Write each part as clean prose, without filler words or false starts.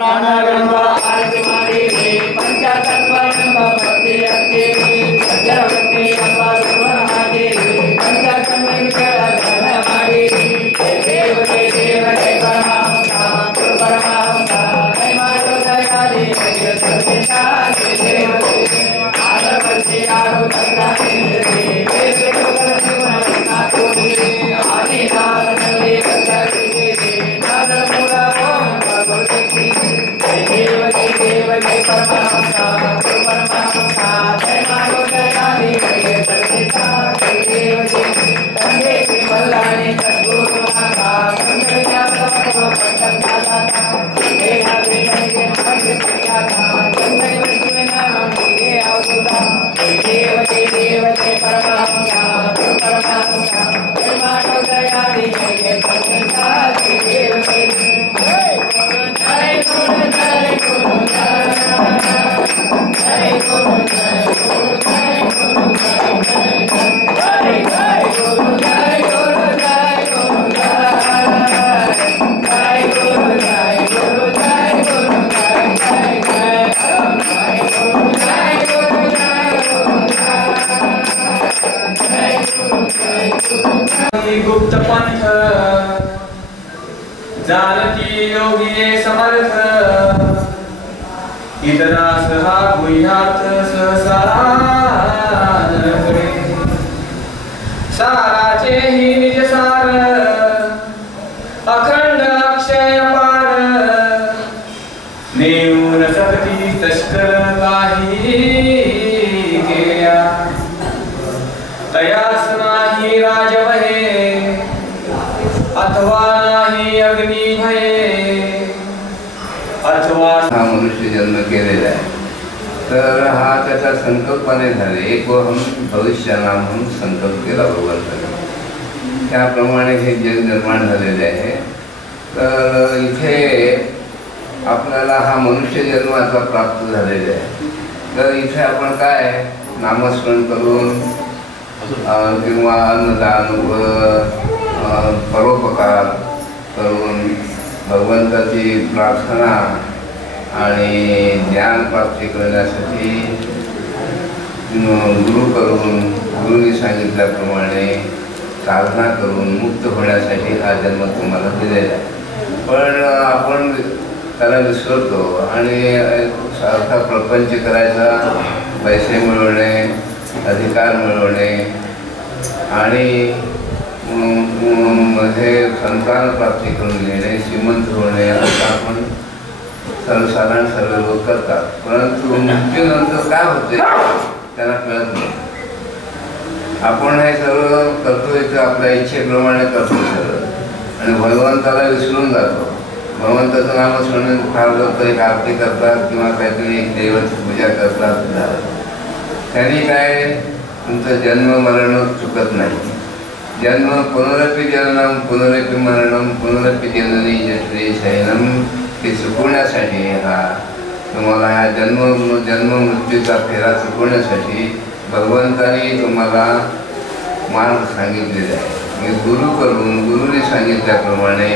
प्राणारंभ आरती मारी पंचतत्वरंभ भक्ती अर्चे सज्जवती अपासुरागे पंचतन्मंगल धन मारी देव जय परमात्मा परमात्मा जय मारो दयाली जय सर्वेशा देव आरती आरो तत्राते देव करना कोनी आदि नाम नले करते नाद पूरा भगवती देव जय परमात्मा परमात्मा जय मारो दयाली जय सर्वेशा देव तंगे के मल्लाने सद्गुरु माता संगे जाता पंचदाता हे हरे के हरे प्रिया था जन्मे विष्णु नाम के अवसुदा देव जय परमात्मा परमात्मा जय मारो दयाली जय सर्वेशा देव जय गुरु जय गुरु जय गुरु जय गुरु जय गुरु जय गुरु जय गुरु जय गुरु जय गुरु जय गुरु जय गुरु जय गुरु जय गुरु जय गुरु जय गुप्त पंथ जानकी योगी समर्थ इतरास हा गुह्यात सहसा साराचे ही निज सार अखंड अक्षय पार नेऊन सकती तस्कर काही केल्या तयास नाही राजवहे अथवा नाही अग्नी भये अथवा हा मनुष्य जन्म केलेला आहे तर हा त्याचा संकल्पने झाले एक हम भविष्याला म्हणून संकल्प केला भगवंताने त्याप्रमाणे हे जग निर्माण झालेले आहे तर इथे आपल्याला हा मनुष्य जन्म आता प्राप्त झालेला आहे तर इथे आपण काय नामस्मरण करून किंवा अन्नदान परोपकार करून भगवंताची प्रार्थना आणि ज्ञान प्राप्ती करण्यासाठी गुरु करून गुरुनी सांगितल्याप्रमाणे साधना करून मुक्त होण्यासाठी हा जन्म तुम्हाला दिलेला आहे पण आपण त्याला विसरतो आणि सारखा प्रपंच करायचा पैसे मिळवणे अधिकार मिळवणे आणि मध्ये संतान प्राप्ती करून घेणे श्रीमंत होणे असं आपण सर्वसाधारण सर्व लोक करतात परंतु मृत्यूनंतर काय होते त्यांना कळत नाही आपण हे सर्व करतोय तर आपल्या इच्छेप्रमाणे करतो सर्व आणि भगवंताला विसरून जातो भगवंताचं नामस्मरण फार लोक एक आरती करतात किंवा काहीतरी एक देवाची पूजा करतात त्यांनी काय तुमचं जन्म मरण चुकत नाही जन्म पुनरपि जननम पुनरपि मरणम पुनरपि जननी जठरे शयनम हे चुकवण्यासाठी हा तुम्हाला हा जन्म मृत्यूचा फेरा चुकवण्यासाठी भगवंताने तुम्हाला मार्ग सांगितलेला आहे मी गुरु करून गुरुने सांगितल्याप्रमाणे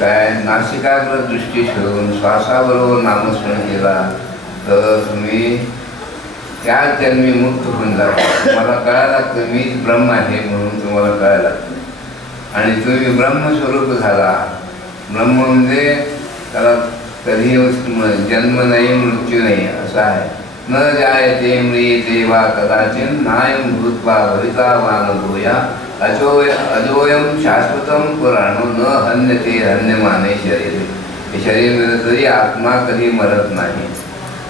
काय नासिकाग्र दृष्टी ठेवून श्वासाबरोबर नामस्मरण केला तर तुम्ही त्याच जन्मी मुक्त होऊन जातो मला कळायला लागतं मी ब्रह्म आहे म्हणून तुम्हाला कळायला लागतं आणि तुम्ही ब्रह्मस्वरूप झाला ब्रह्म म्हणजे त्याला कधी जन्म नाही मृत्यू नाही असं आहे न जायते म्रियते वा कदाचिन नायम भूत्वा भविता वा न भूया अजोयम शाश्वतम पुराणो न हन्यते हन्यमाने शरीर हे शरीर मिळत तरी आत्मा कधी मरत नाही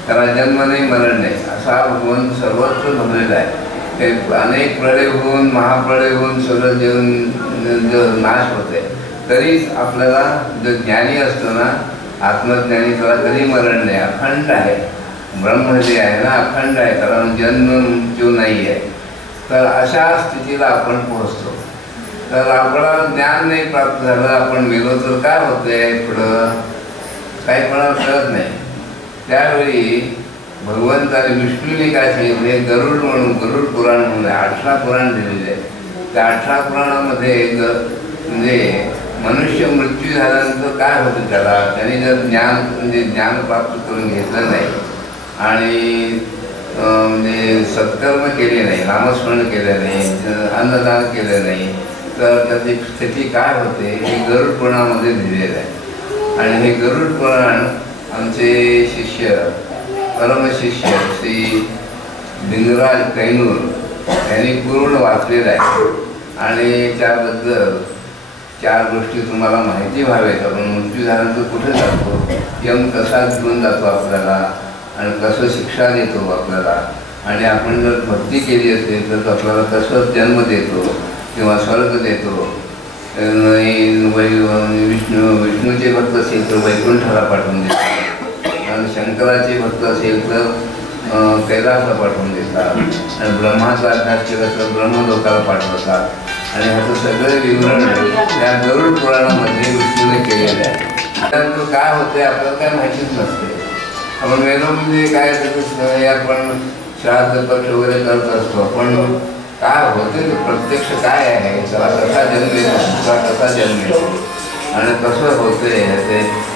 त्याला जन्म नाही मरण नाही असा भगवंत सर्वत्र भरलेला आहे ते अनेक प्रलय होऊन महाप्रलय होऊन सगळं जेवण नाश होते तरी आपल्याला जो ज्ञानी असतो ना आत्मज्ञानी त्याला कधी मरण नाही अखंड आहे ब्रह्म जे आहे ना अखंड आहे कारण जन्म मृत्यू नाही आहे तर अशा स्थितीला आपण पोहोचतो तर आपल्याला ज्ञान नाही प्राप्त झालं आपण मेलो तर काय होतंय पुढं काही कोणाला कळत नाही त्यावेळी भगवंताने विष्णूने काय सांगितले गरुड म्हणून गरुड पुराण म्हणून 18 पुराण दिलेले आहे त्या 18 पुराणामध्ये म्हणजे मनुष्य मृत्यू झाल्यानंतर काय होतं त्याने जर ज्ञान प्राप्त करून घेतलं नाही आणि म्हणजे सत्कर्म केले नाही, नामस्मरण केलं नाही, अन्नदान केलं नाही, तर त्याची स्थिती काय होते हे गरुड पुराणामध्ये दिलेलं आहे. आणि हे गरुड पुराण आमचे शिष्य परमशिष्य श्री लिंगराज कैनूर यांनी पूर्ण वाचलेलं आहे. आणि त्याबद्दल 4 गोष्टी तुम्हाला माहिती व्हाव्यात. आपण मृत्यू झाल्यानंतर कुठे जातो, यम कसा घेऊन जातो आपल्याला आणि कसं शिक्षा देतो आपल्याला, आणि आपण जर भक्ती केली असेल तर आपल्याला कसं जन्म देतो किंवा स्वर्ग देतो. विष्णूचे भक्त असेल तर वैकुंठाला पाठवून देतात, आणि शंकराचे भक्त असेल तर कैलासला पाठवून देतात, आणि ब्रह्माचा अभ्यास केला तर ब्रह्मलोकाला पाठवतात. आणि ह्याचं सगळं विवरण त्या गरुड पुराणामध्ये विष्णूने केलेलं आहे. त्यानंतर काय होते आपल्याला काय माहितीच नसते. आपण वेदामध्ये काय आपण श्राद्ध पक्ष वगैरे करत असतो, पण काय होते प्रत्यक्ष काय आहे, त्याला कसा जन्म येतो, दुसरा कसा जन्म येतो आणि कसं होते,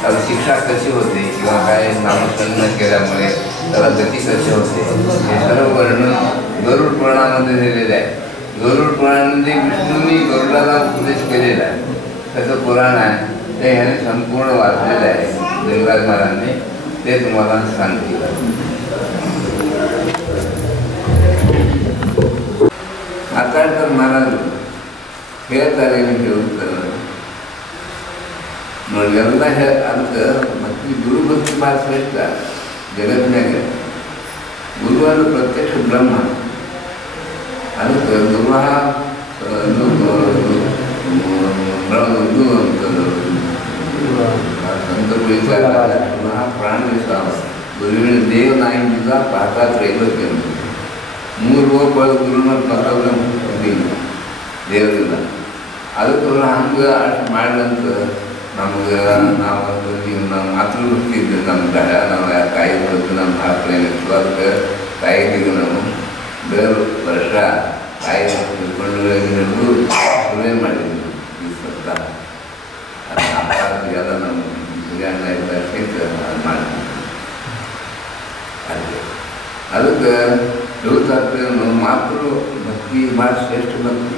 त्याला शिक्षा कशी होते किंवा काय नामस्मरण केल्यामुळे त्याला गती कशी होते, हे सर्व वर्णन गरुड पुराणामध्ये दिलेलं आहे. गरुड पुराणामध्ये विष्णूंनी गरुडाला उपदेश केलेला आहे, त्याचं पुराण आहे, ते ह्याने संपूर्ण वाचलेलं आहे लिंगराज महाराजांनी, ते तुम्हाला सांगतील. आता तर महाराज खेळत आलेले घेऊन करणं मग यंदा हे अर्थ भक्ती गुरुभक्ती फार श्रेष्ठ जगत नाही. गुरु आणि प्रत्यक्ष ब्रह्मा आणि गुरु हा हा प्राण विसावा गुरुविने देव नाही तुझा पाहता त्रैलोक्य ಮೂರು ರೂಪಾಯಿ ಗುರುನ ಪಕ್ಕದ ದೇವರಿಲ್ಲ. ಅದಕ್ಕೆ ಹಂಗೆ ಅಷ್ಟು ಮಾಡಿದಂತ ನಮ್ಗೆ ನಾವು ಮಾತೃಭಕ್ತಿ ಇದ್ದೆ ನಮ್ಮ ನಾವು ತಾಯಿ ಬಗ್ಗೆ ನಮ್ಮ ಭಾಳ ಪ್ರೇಮ ಇತ್ತು. ಅದಕ್ಕೆ ತಾಯಿಗೆ ನಾವು ಬೇರೆ ವರ್ಷ ತಾಯಿ ತಿಳ್ಕೊಂಡು ಹಿಡಿದು ಸುಳ್ಳೆ ಮಾಡಿದ್ವಿ. ಈ ಸತ್ತ ಎಲ್ಲ ನಮ್ಮ ಬಿರಿಯಾನಿ ಇದ್ದ ಮಾಡಿದ್ವಿ. ಅದಕ್ಕೆ ಹೇಳ್ತಾರೆ ಮಾತೃ ಭಕ್ತಿ ಭಾಳ ಶ್ರೇಷ್ಠ ಭಕ್ತಿ.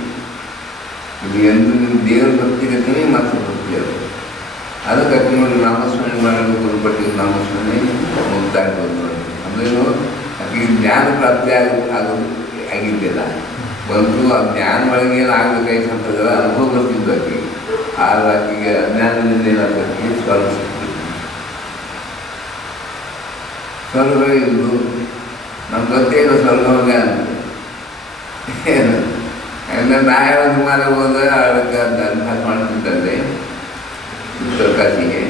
ಇದು ಎಂದು ನಿಮ್ಮ ದೇವರ ಭಕ್ತಿ ಇರ್ತೀನಿ ಮಾತೃ ಭಕ್ತಿ ಅದು. ಅದಕ್ಕೆ ಅಕ್ಕಿ ನೋಡಿ ನಾಮಸ್ಮರಣೆ ಮಾಡಲು ಗುರುಪಟ್ಟಿಗೆ ನಾಮಸ್ಮರಣೆ ಹೋಗ್ತಾ ಇರ್ಬೋದು ನೋಡಿ. ಅಂದ್ರೇನು ಆಕೆಗೆ ಜ್ಞಾನ ಪ್ರಾಪ್ತಿ ಆಗಿದ್ದಿಲ್ಲ, ಬಂತು ಆ ಜ್ಞಾನ ಒಳಗೆ ಏನು ಆಗಬೇಕಾಯ್ತು ಅಂತಂದ್ರೆ ಅನುಭವ ಬರ್ತಿದ್ದು ಆಕೆಗೆ. ಆದ್ರೆ ಆಕೆಗೆ ಅಜ್ಞಾನದಿಂದ ಏನಾಗ್ತದೆ ಸ್ವರ್ಗ ಸಿಗ್ತದೆ. ಸ್ವರ್ಗ ಇದು ನಮ್ಮ ಗೊತ್ತೇನು ಸ್ವರ್ಗವಾಗ ಏನು ಅಂದರೆ ನಾ ಯಾವಾಗ ಮಾಲೆ ಹೋದ ಅದಕ್ಕೆ ಅಭ್ಯಾಸ ಮಾಡ್ತಿದ್ದಲ್ಲಿ ಉತ್ತರ ಕಾಶಿಗೆ.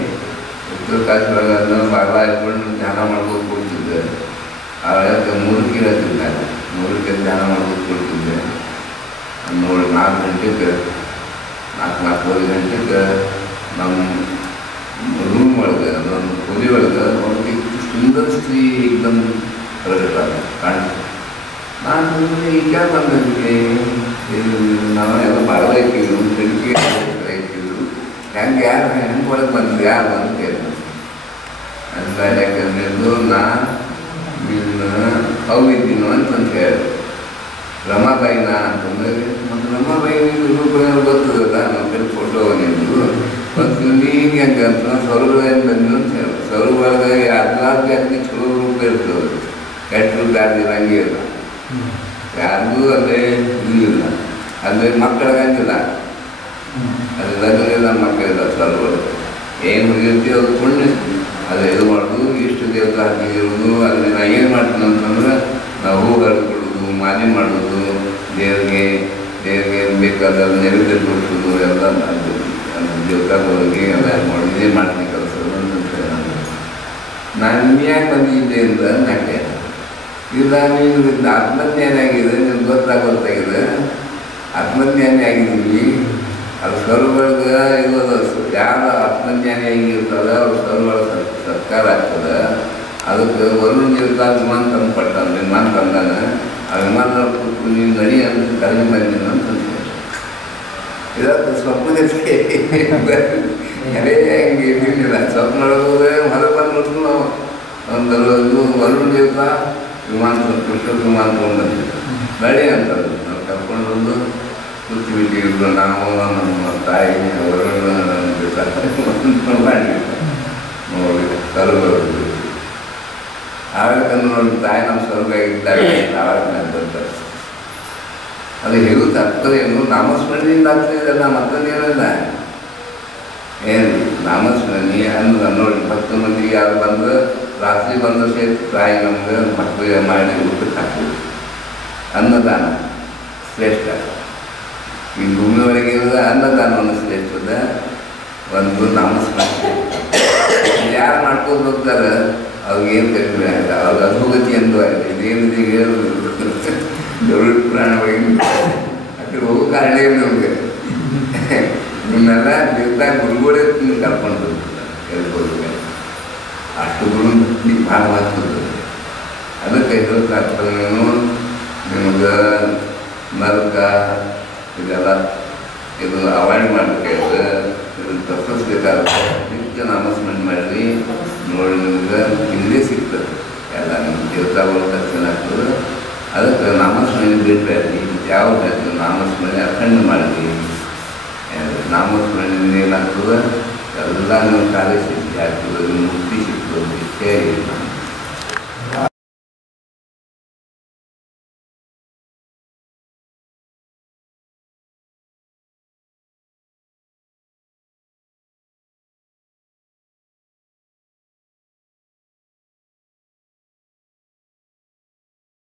ಉತ್ತರ ಕಾಶಿ ಒಳಗೆ ಬಾಬಾ ಇಟ್ಕೊಂಡು ಧ್ಯಾನ ಮಾಡ್ಬೋದು ಕೊಡ್ತಿದ್ದೆ. ಆವಾಗ 3 ಕಿಲೋತಿದ್ದಾಗ 3 ಕಿಲೋ ಧ್ಯಾನ ಮಾಡ್ಬೋದು ಕೊಡ್ತಿದ್ದೆ. 4 ಗಂಟೆಗೆ 4-4:30 ಗಂಟೆಗೆ ನಮ್ಮ ರೂಮ್ ಒಳಗೆ ಅದೊಂದು ಕೊಲಿ ಒಳಗೆ ಒಂದು ಸುಂದರ ಸ್ತ್ರೀ एकदम ಪ್ರಗಟ ಕಾಣಿಸ್ತು. ನಾನು ಈಗ ಬಂದಿದ್ದೆ ನಾವೆಲ್ಲ ಭಾಳ ಇಟ್ಟಿದ್ರು, ಬೆಳಿಗ್ಗೆ ಇಟ್ಟಿದ್ರು. ಹೆಂಗೆ ಯಾರು ಹೆಂಗೆ ಒಳಗೆ ಬಂದು ಯಾರು ಬಂದು ಕೇಳಿದ್ರು ಅಂತ. ಯಾಕಂದ್ರೆ ನಾನು ನಿನ್ನ ಅವಿದ್ದೀನೋ ಅಂತಂತ ಹೇಳಿದ್ರು. ರಮಾಬಾಯಿನ ಅಂತಂದ್ರೆ ಮತ್ತು ರಮಾಬಾಯಿ ರೂಪ ಗೊತ್ತದಲ್ಲ, ನಮ್ಮ ಕಡೆ ಫೋಟೋ ನಿಂತು ಮತ್ತು ನೀನು ಹೆಂಗೆ ಅಂತ ಸ್ವರ್ಗ ಏನು ಬಂದು ಅಂತ ಹೇಳಿ. ಸ್ವರ್ಗ ಒಳಗೆ ಯಾರಿಗಾದ್ರು ಯಾಕೆ ಚಲೋ ರೂಪ ಇರ್ತದೆ, ಕೆಟ್ಟ ರೂಪ ಯಾರಿರಂಗೆ ಇಲ್ಲ, ಯಾರಿಗೂ ಅಲ್ಲೇ ಇಲ್ಲ, ಅಲ್ಲೇ ಮಕ್ಕಳಿಗಂಗಿಲ್ಲ, ಅದು ಲಗ್ನಿಲ್ಲ ಮಕ್ಕಳಿಲ್ಲ. ಸ್ವರ್ಗ ಏನು ಹೋಗಿರ್ತೀವಿ ಅದು ಪುಣ್ಯ, ಅದು ಇದು ಮಾಡೋದು, ಇಷ್ಟು ದೇವತೆ ಹಾಕಿರೋದು. ಅಲ್ಲಿ ನಾ ಏನು ಮಾಡ್ತೀನಿ ಅಂತಂದ್ರೆ ನಾವು ಹೂ ಹರ್ಕೊಡೋದು, ಮಾಲಿ ಮಾಡೋದು, ದೇವ್ರಿಗೆ ಬೇಕಾದ ನೈವೇದ್ಯ ಕೊಡಿಸೋದು ಎಲ್ಲ ದೇವತಾದವ್ರಿಗೆ ಎಲ್ಲ ಮಾಡೋದು. ಇದೇ ಮಾಡ್ತೀನಿ ಕೆಲಸ ನಾನು ಯಾಕೆ ಬಂದಿದ್ದೆ ಅಂತ ನಾಕೆ ಇಲ್ಲ. ನೀನು ಆತ್ಮಜ್ಞಾನ ಆಗಿದೆ, ನಿಮ್ಗೆ ಗೊತ್ತಾಗಿದೆ. ಆತ್ಮಜ್ಞಾನಿ ಆಗಿದ್ದೀವಿ. ಅದು ಸ್ವರ್ಗೊಳಗೆ ಇರೋದು ಯಾರು ಆತ್ಮಜ್ಞಾನಿ ಆಗಿರ್ತದೆ ಅವ್ರು ಸ್ವರ್ಗೊಳಗೆ ಸತ್ಕಾರ ಆಗ್ತದೆ. ಅದಕ್ಕೆ ವರುಣ ದೇವತಾ ವಿಮಾನ ತಂದು ಪಟ್ಟ ವಿಮಾನ ತಂದಾನ. ಆ ವಿಮಾನ ಕೂತು ನೀನು ನಡಿ ಅಂತ ಕರೆದು ಬಂದಿನ ಅಂತ ಇದಕ್ಕೆ ಸ್ವಪ್ನದಕ್ಕೆ ಅದೇ ಹೆಂಗೆ ಇದ್ದಿಲ್ಲ ಸ್ವಪ್ನ ಹೋದ್ರೆ ಹೊರ ಬಂದ್ಬಿಟ್ಟು ನಾವು ಒಂದು ವರುಣ ದೇವತ ವಿಮಾನ ಕೃಷ್ಣ ವಿಮಾನ ತಗೊಂಡು ಬಂದಿದ್ದೆ ಬೇಡಿ ಅಂತಂದು ನಾವು ಕರ್ಕೊಂಡು ಬಂದು ಕೂತ್ಬಿಟ್ಟು ಇಬ್ಬರು ನಾವು ನಮ್ಮ ತಾಯಿ ವರುಣ ಮಾಡಿ ನೋಡಿ ಸರ್ವ ಆವಾಗ ನೋಡಿ ತಾಯಿ ನಮ್ಮ ಸ್ವರ್ಗ ಇದ್ದಾರೆ ಆವಾಗ ಬರ್ತಾರೆ. ಅದು ಹೇಳುತ್ತೆ ಅರ್ಥವೇನು ನಾಮಸ್ಮರಣೆಯಿಂದ ಆಗ್ತದೆ ಇದೆಲ್ಲ ಮತ್ತೊಂದೇನಿಲ್ಲ ಏನು ನಾಮಸ್ಮರಣೆ ಅನ್ನೋದು ನೋಡಿ 10 ಮಂದಿ ಯಾರು ಬಂದ್ರೆ ರಾತ್ರಿ ಬಂದು ಸೇರಿ ತಾಯಿ ನಮ್ಗೆ ಮಕ್ಕಳಿಗೆ ಮಾಡಿ ಊಟಕ್ಕೆ ಹಾಕ್ತೀವಿ. ಅನ್ನದಾನ ಶ್ರೇಷ್ಠ. ಈ ಭೂಮಿಯೊಳಗೆ ಇರೋದ ಅನ್ನದಾನವನ್ನು ಶ್ರೇಷ್ಠದ ಒಂದು ನಾಮಸ್ಮರಣೆ. ಯಾರು ಮಾಡ್ಕೊಂಡು ಹೋಗ್ತಾರೆ ಅವ್ರಿಗೇನು ಕಡಿಮೆ ಆಗ ಅವ್ರಿಗೆ ಅಧೋಗತಿ ಅಂತೂ ಆಗಿದೆ. ಇದೇನಿದೆ ಹೇಳೋದು ಗರುಡ ಪುರಾಣ ಒಳಗೆ ಆ ಕಡೆ ಹೋಗೋ ಕಾರಣ ಏನು ನಮಗೆ ನಿಮ್ಮೆಲ್ಲ ದೇವತಾ ಗುರುಗಳೇ ಕರ್ಕೊಂಡು ಹೇಳ್ಬೋದು. ಅಷ್ಟು ಗುರು ಭಾಳ ಮಾಡ್ತದೆ. ಅದಕ್ಕೆ ಹೇಳ್ತಾಗ್ತದೆ ನೀನು ನಿಮ್ಗೆ ನರಕ ಇದೆಲ್ಲ ಇದು ಅವಾಯ್ಡ್ ಮಾಡಬೇಕಾದ್ರೆ ಇದನ್ನು ತಪ್ಪಿಸ್ಬೇಕಾದ್ರೆ ನಿತ್ಯ ನಾಮಸ್ಮರಣೆ ಮಾಡಿ ನೋಡಿ ನಿಮ್ಗೆ ಹಿಂದೆ ಸಿಗ್ತದೆ ಎಲ್ಲ ನಿಮ್ಮ ದೇವತಾಗಳು ದರ್ಶನ ಆಗ್ತದೆ. ಅದಕ್ಕೆ ನಾಮಸ್ಮರಣೆ ಬಿಡಬೇಡಿ. ಯಾವ ಬೇಕು ನಾಮಸ್ಮರಣೆ ಅಖಂಡ ಮಾಡಿ. ನಾಮಸ್ಮರಣೆಯಿಂದ ಏನಾಗ್ತದೆ ಎಲ್ಲ ನಿಮ್ಮ ಕಾರ್ಯ ಸಿದ್ಧಿ ಆಗ್ತದೆ, ನಿಮ್ಮ ಮುಕ್ತಿ ಸಿಗ್ತದೆ.